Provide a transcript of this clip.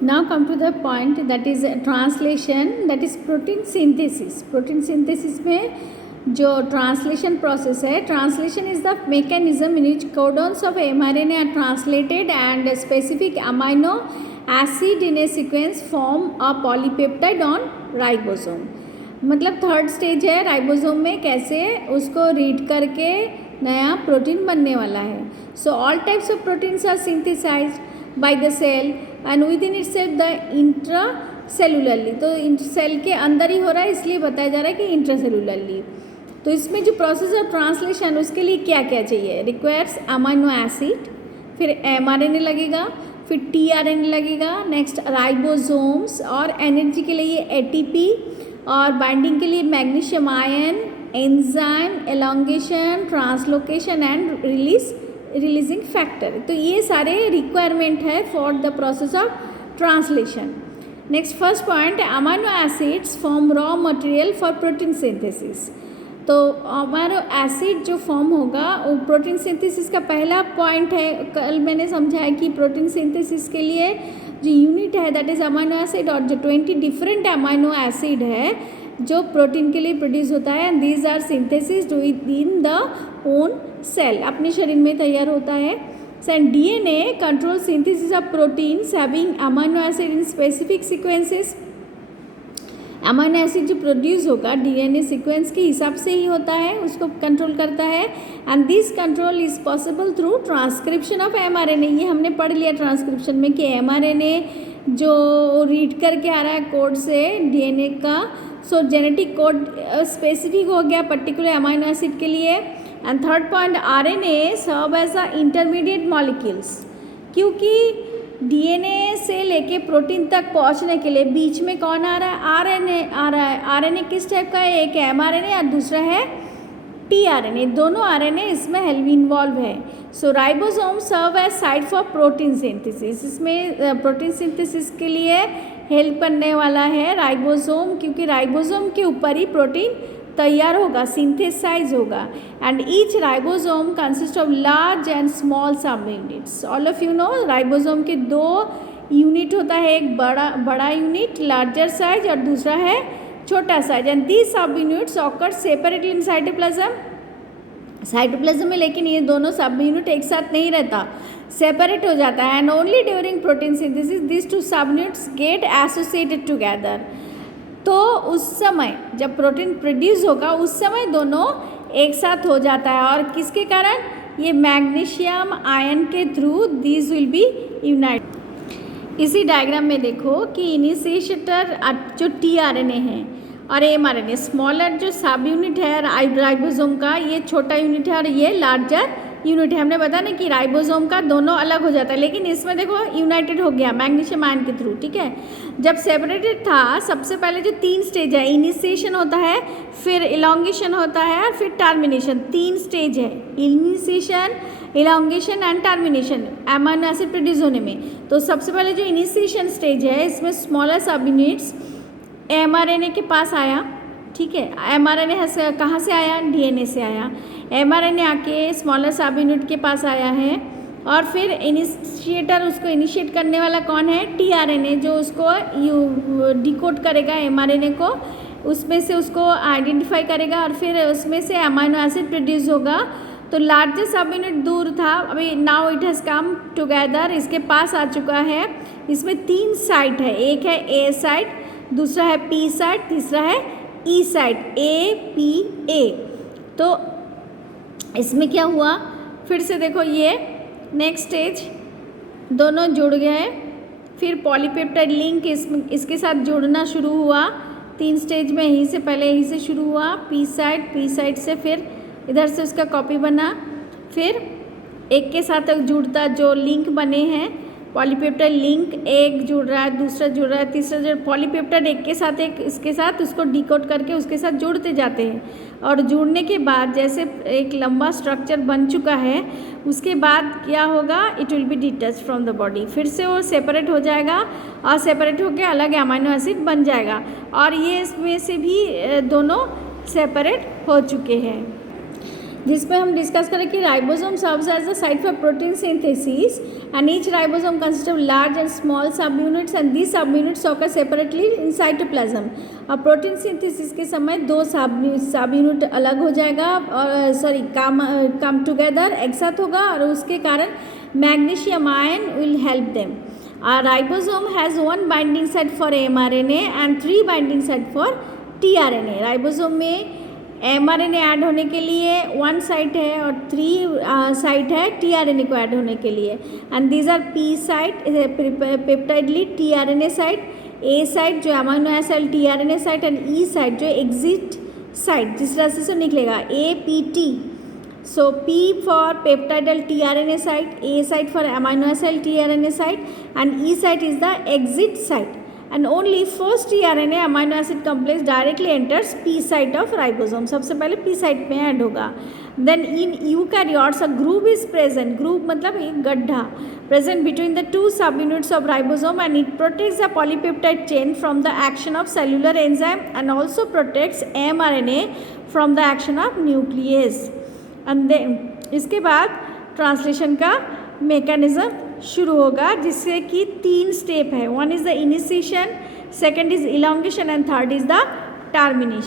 Now come to the point, that is translation, that is protein synthesis. Protein synthesis में जो translation process है, translation is the mechanism in which codons of mRNA are translated and specific amino acid in a sequence form a polypeptide on ribosome. मतलब third stage है ribosome में, कैसे उसको read करके नया प्रोटीन बनने वाला है. So all types of proteins are synthesized by the cell and within itself the intracellularly. तो सेल के अंदर ही हो रहा है, इसलिए बताया जा रहा है कि इंट्रा सेलुलरली. तो इसमें जो प्रोसेस ऑफ ट्रांसलेशन, उसके लिए क्या क्या चाहिए? रिक्वायर्स अमाइनो एसिड, फिर mRNA लगेगा, फिर tRNA लगेगा, नेक्स्ट राइबोसोम्स, और एनर्जी के लिए ATP, और बाइंडिंग के लिए magnesium ion, enzyme, elongation, translocation and releasing factor. तो ये सारे रिक्वायरमेंट है for the process of translation. Next first point, amino acids form raw material for protein synthesis. तो अमाइनो एसिड जो फॉर्म होगा वो प्रोटीन सिंथेसिस का पहला पॉइंट है. कल मैंने समझाया कि प्रोटीन सिंथेसिस के लिए जो यूनिट है दैट इज़ अमाइनो एसिड, और जो 20 डिफरेंट अमाइनो एसिड है जो प्रोटीन के लिए प्रोड्यूस होता है, and these are synthesis within the own cell, अपने शरीर में तैयार होता है. And DNA control synthesis of proteins having amino acid in specific sequences. Amino acid जो प्रोड्यूस होगा DNA सीक्वेंस के हिसाब से ही होता है, उसको कंट्रोल करता है. And this control is possible through transcription of mRNA. ये हमने पढ़ लिया ट्रांसक्रिप्शन में कि mRNA जो रीड करके आ रहा है कोड से DNA का, सो जेनेटिक कोड स्पेसिफिक हो गया पर्टिकुलर अमाइनो एसिड के लिए. And third point, RNA serve as a intermediate molecules, क्योंकि DNA से लेके प्रोटीन तक पहुंचने के लिए बीच में कौन आ रहा है? RNA आ रहा है. RNA किस टाइप का है? एक है mRNA और दूसरा है tRNA. दोनों RNA इसमें इन्वॉल्व है. So ribosome serve as site for protein synthesis. इसमें प्रोटीन सिंथेसिस के लिए हेल्प करने वाला है राइबोसोम, क्योंकि राइबोसोम के ऊपर ही प्रोटीन तैयार होगा, सिंथेसाइज होगा. And each ribosome consist of large and small सब units. All of you know ribosome के दो यूनिट होता है, एक बड़ा यूनिट लार्जर साइज और दूसरा है छोटा size. And these sub units occur separately in cytoplasm में, लेकिन ये दोनों सब यूनिट एक साथ नहीं रहता, सेपरेट हो जाता है. And only during protein synthesis this two subunits get associated together. तो उस समय जब प्रोटीन प्रोड्यूस होगा उस समय दोनों एक साथ हो जाता है, और किसके कारण? ये मैग्नीशियम आयन के through this will be unite. इसी डायग्राम में देखो कि इनिशिएटर जो tRNA है और mRNA, स्मॉलर जो सब यूनिट है राइबोसोम का, ये छोटा यूनिट है और ये लार्जर यूनिट है. हमने बताया ना कि राइबोसोम का दोनों अलग हो जाता है, लेकिन इसमें देखो यूनाइटेड हो गया मैग्नीशियम आयन के थ्रू. ठीक है, जब सेपरेटेड था सबसे पहले जो 3 स्टेज है, इनिशिएशन होता है, फिर इलोंगेशन होता है और फिर टर्मिनेशन. 3 स्टेज है, initiation, elongation and termination amino acid produce होने में. तो सबसे पहले जो इनिशिएशन स्टेज है इसमें स्मॉलर सब यूनिट्स mRNA के पास आया. ठीक है, mRNA कहाँ से आया? DNA से आया. mRNA आके स्मॉलर सब यूनिट के पास आया है, और फिर इनिशिएटर, उसको इनिशिएट करने वाला कौन है? tRNA, जो उसको डिकोड करेगा mRNA को, उसमें से उसको आइडेंटिफाई करेगा और फिर उसमें से अमाइनो एसिड प्रोड्यूस होगा. तो लार्जर सब यूनिट दूर था, अभी now it has come together, इसके पास आ चुका है. इसमें 3 साइट है, एक है A साइट, दूसरा है P साइट, तीसरा है E साइट, APA. तो इसमें क्या हुआ? फिर से देखो, ये नेक्स्ट स्टेज दोनों जुड़ गए, फिर पॉलीपेप्टाइड लिंक इसके साथ जुड़ना शुरू हुआ. 3 स्टेज में यहीं से पहले यहीं से शुरू हुआ, P साइट से फिर इधर से उसका कॉपी बना, फिर एक के साथ जुड़ता जो लिंक बने हैं, पॉलीपेप्टाइड लिंक एक जुड़ रहा है, दूसरा जुड़ रहा है, तीसरा जो पॉलीपेप्टाइड एक के साथ एक इसके साथ उसको डिकोड करके उसके साथ जुड़ते जाते हैं. और जुड़ने के बाद जैसे एक लंबा स्ट्रक्चर बन चुका है, उसके बाद क्या होगा? It will be detached from the body. फिर से वो सेपरेट हो जाएगा और सेपरेट होकर अलग अमाइनो एसिड बन जाएगा. और ये इसमें से भी दोनों सेपरेट हो चुके हैं. जिसमें हम डिस्कस करें कि ribosome serves as the site for protein synthesis and each ribosome consist of large and small सब units and this subunits occur separately in cytoplasm. और प्रोटीन सिंथेसिस के समय दो सब यूनिट अलग हो जाएगा और कम टुगेदर एक साथ होगा और उसके कारण magnesium ion will help them. Our ribosome has one binding site for mRNA and 3 binding site for tRNA। Ribosome में mRNA ऐड होने के लिए 1 साइट है और 3 साइट है tRNA को ऐड होने के लिए। And these are P site peptidyl, tRNA site, A site जो amino acid tRNA site and E site जो एग्जिट साइट जिस रास्ते से निकलेगा APT। So P for peptidal tRNA site, A site for amino acid tRNA site and E site is the exit site and only first tRNA amino acid complex directly enters P site of ribosome। सबसे पहले P site में add होगा। Then in eukaryotes a groove is present, groove मतलब एक गड्ढा present between the 2 subunits of ribosome and it protects the polypeptide chain from the action of cellular enzyme and also protects mRNA from the action of nuclease। And then इसके बाद translation का mechanism शुरू होगा जिससे कि 3 step है। 1 is the initiation, 2nd is elongation and 3rd is the termination.